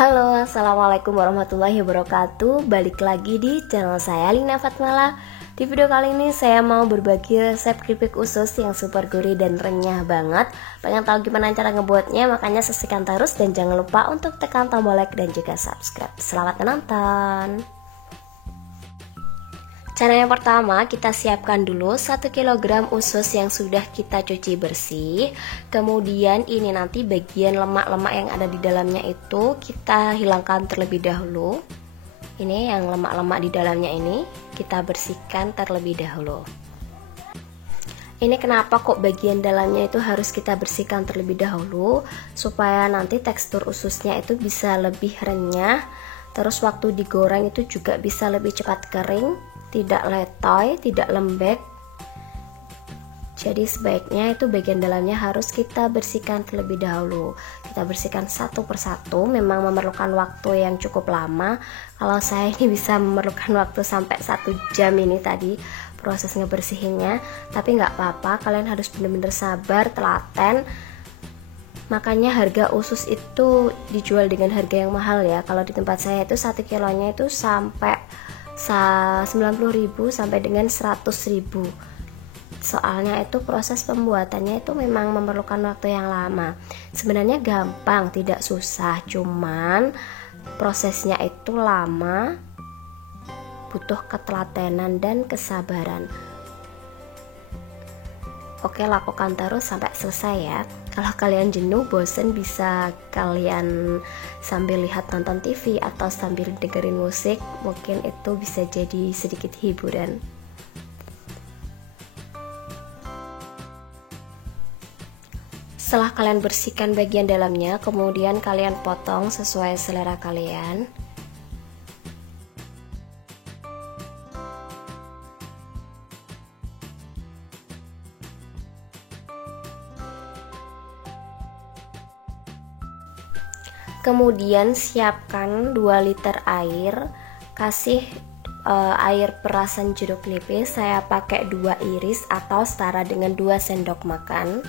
Halo, assalamualaikum warahmatullahi wabarakatuh. Balik lagi di channel saya Lina Fatmala. Di video kali ini saya mau berbagi resep keripik usus yang super gurih dan renyah banget. Pengen tahu gimana cara ngebuatnya? Makanya saksikan terus dan jangan lupa untuk tekan tombol like dan juga subscribe. Selamat menonton. Cara yang pertama, kita siapkan dulu 1 kg usus yang sudah kita cuci bersih. Kemudian ini nanti bagian lemak-lemak yang ada di dalamnya itu kita hilangkan terlebih dahulu. Ini yang lemak-lemak di dalamnya ini kita bersihkan terlebih dahulu. Ini kenapa kok bagian dalamnya itu harus kita bersihkan terlebih dahulu, supaya nanti tekstur ususnya itu bisa lebih renyah. Terus waktu digoreng itu juga bisa lebih cepat kering, tidak letoy, tidak lembek. Jadi sebaiknya itu bagian dalamnya harus kita bersihkan terlebih dahulu. Kita bersihkan satu persatu, memang memerlukan waktu yang cukup lama. Kalau saya ini bisa memerlukan waktu sampai 1 jam ini tadi proses ngebersihinnya. Tapi nggak apa-apa, kalian harus benar-benar sabar, telaten. Makanya harga usus itu dijual dengan harga yang mahal ya. Kalau di tempat saya itu 1 kilonya itu sampai 90.000 sampai dengan 100.000. Soalnya itu proses pembuatannya itu memang memerlukan waktu yang lama. Sebenarnya gampang, tidak susah, cuman prosesnya itu lama, butuh ketelatenan dan kesabaran. Oke, lakukan terus sampai selesai ya. Kalau kalian jenuh, bosen, bisa kalian sambil lihat nonton TV atau sambil dengerin musik. Mungkin itu bisa jadi sedikit hiburan. Setelah kalian bersihkan bagian dalamnya, kemudian kalian potong sesuai selera kalian. Kemudian siapkan 2 liter air, kasih air perasan jeruk nipis. Saya pakai 2 iris atau setara dengan 2 sendok makan.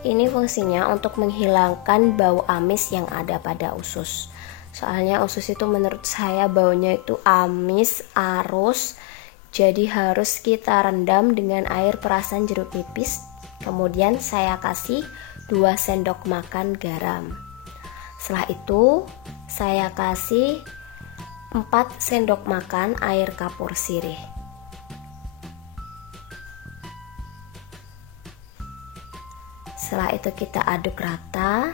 Ini fungsinya untuk menghilangkan bau amis yang ada pada usus. Soalnya usus itu menurut saya baunya itu amis, arus. Jadi harus kita rendam dengan air perasan jeruk nipis. Kemudian saya kasih 2 sendok makan garam. Setelah itu saya kasih 4 sendok makan air kapur sirih. Setelah itu kita aduk rata.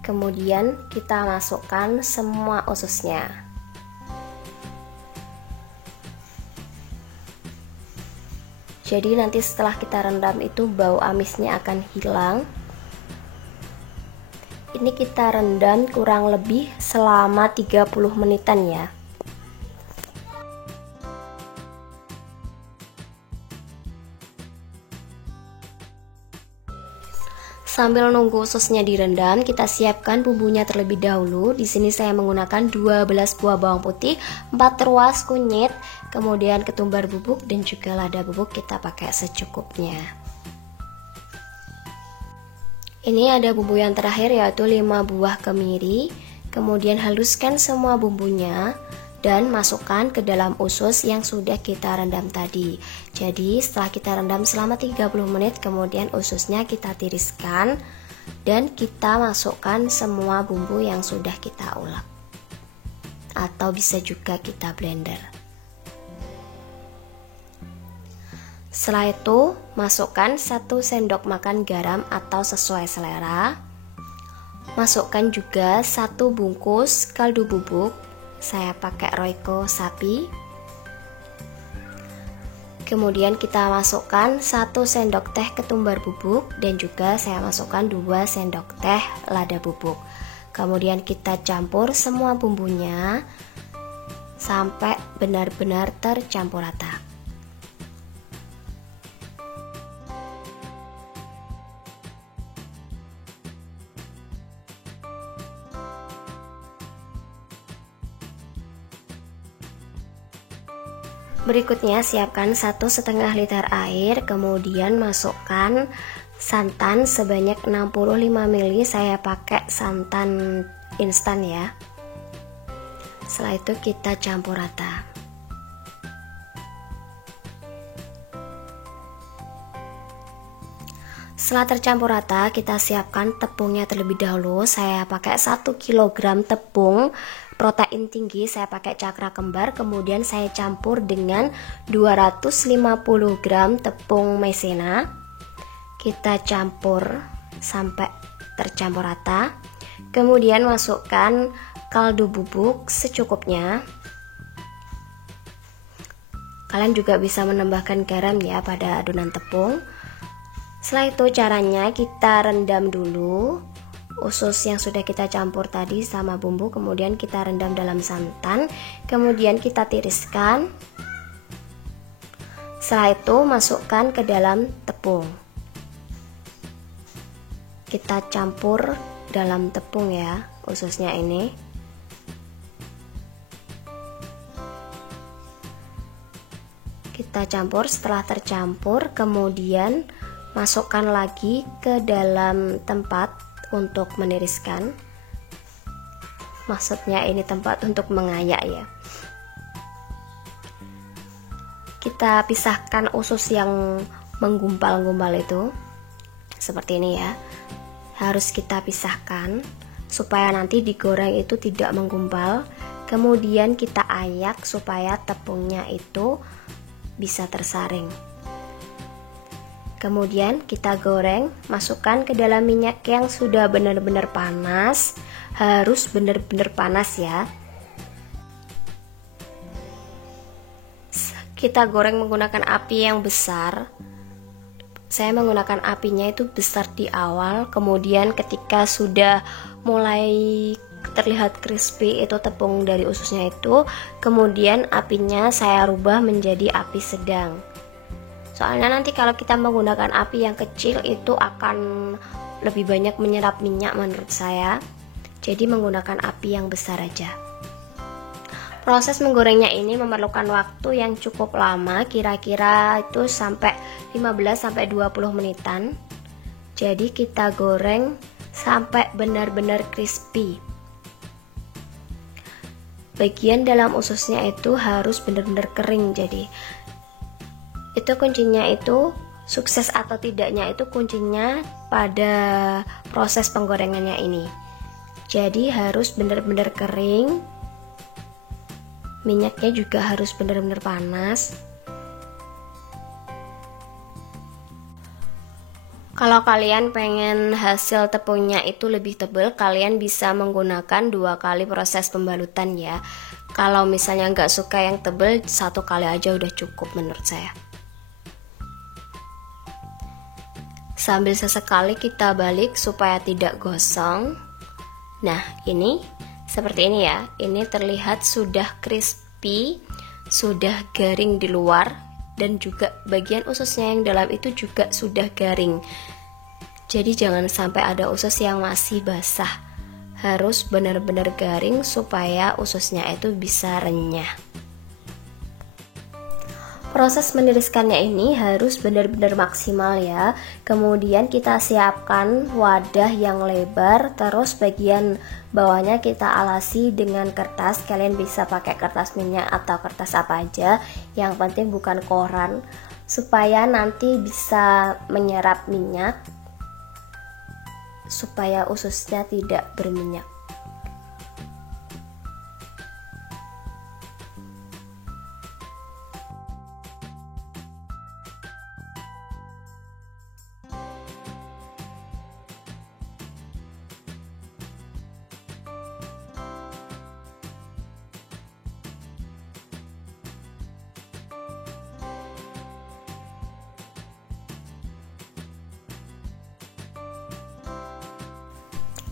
Kemudian kita masukkan semua ususnya. Jadi nanti setelah kita rendam itu bau amisnya akan hilang. Ini kita rendam kurang lebih selama 30 menitan ya. Sambil nunggu ususnya direndam, kita siapkan bumbunya terlebih dahulu. Di sini saya menggunakan 12 buah bawang putih, 4 ruas kunyit, kemudian ketumbar bubuk dan juga lada bubuk kita pakai secukupnya. Ini ada bumbu yang terakhir yaitu 5 buah kemiri. Kemudian haluskan semua bumbunya dan masukkan ke dalam usus yang sudah kita rendam tadi. Jadi setelah kita rendam selama 30 menit, kemudian ususnya kita tiriskan dan kita masukkan semua bumbu yang sudah kita ulek, atau bisa juga kita blender. Setelah itu masukkan 1 sendok makan garam atau sesuai selera. Masukkan juga 1 bungkus kaldu bubuk. Saya pakai Royco sapi. Kemudian kita masukkan 1 sendok teh ketumbar bubuk dan juga saya masukkan 2 sendok teh lada bubuk. Kemudian kita campur semua bumbunya sampai benar-benar tercampur rata. Berikutnya siapkan 1,5 liter air, kemudian masukkan Santan sebanyak 65 ml, saya pakai santan instan ya. Setelah itu kita campur rata. Setelah tercampur rata, kita siapkan tepungnya terlebih dahulu. Saya pakai 1 kg tepung protein tinggi, saya pakai cakra kembar. Kemudian saya campur dengan 250 gram tepung maizena. Kita campur sampai tercampur rata. Kemudian masukkan kaldu bubuk secukupnya. Kalian juga bisa menambahkan garam ya pada adonan tepung. Setelah itu caranya kita rendam dulu usus yang sudah kita campur tadi sama bumbu, kemudian kita rendam dalam santan, kemudian kita tiriskan. Setelah itu masukkan ke dalam tepung. Kita campur dalam tepung ya, ususnya ini. Kita campur, setelah tercampur kemudian masukkan lagi ke dalam tempat untuk meniriskan. Maksudnya ini tempat untuk mengayak ya. Kita pisahkan usus yang menggumpal-gumpal itu. Seperti ini ya. Harus kita pisahkan supaya nanti digoreng itu tidak menggumpal. Kemudian kita ayak supaya tepungnya itu bisa tersaring. Kemudian kita goreng, masukkan ke dalam minyak yang sudah benar-benar panas. Harus benar-benar panas ya. Kita goreng menggunakan api yang besar. Saya menggunakan apinya itu besar di awal, kemudian ketika sudah mulai terlihat crispy itu tepung dari ususnya itu, kemudian apinya saya rubah menjadi api sedang. Soalnya nanti kalau kita menggunakan api yang kecil itu akan lebih banyak menyerap minyak menurut saya. Jadi menggunakan api yang besar aja. Proses menggorengnya ini memerlukan waktu yang cukup lama, kira-kira itu sampai 15-20 menitan. Jadi kita goreng sampai benar-benar crispy. Bagian dalam ususnya itu harus benar-benar kering. Jadi itu kuncinya, itu sukses atau tidaknya itu kuncinya pada proses penggorengannya ini. Jadi harus benar-benar kering. Minyaknya juga harus benar-benar panas. Kalau kalian pengen hasil tepungnya itu lebih tebal, kalian bisa menggunakan 2 kali proses pembalutan ya. Kalau misalnya nggak suka yang tebal, 1 kali aja udah cukup menurut saya. Sambil sesekali kita balik supaya tidak gosong. Nah ini seperti ini ya, ini terlihat sudah crispy, sudah garing di luar, dan juga bagian ususnya yang dalam itu juga sudah garing. Jadi jangan sampai ada usus yang masih basah, harus benar-benar garing supaya ususnya itu bisa renyah. Proses meniriskannya ini harus benar-benar maksimal ya. Kemudian kita siapkan wadah yang lebar, terus bagian bawahnya kita alasi dengan kertas. Kalian bisa pakai kertas minyak atau kertas apa aja, yang penting bukan koran, supaya nanti bisa menyerap minyak, supaya ususnya tidak berminyak.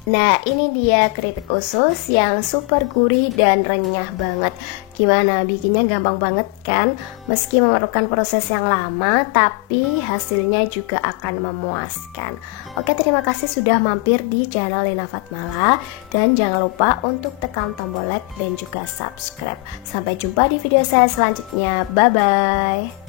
Nah ini dia keripik usus yang super gurih dan renyah banget. Gimana, bikinnya gampang banget kan? Meski memerlukan proses yang lama, tapi hasilnya juga akan memuaskan. Oke, terima kasih sudah mampir di channel Lina Fatmala. Dan jangan lupa untuk tekan tombol like dan juga subscribe. Sampai jumpa di video saya selanjutnya. Bye-bye.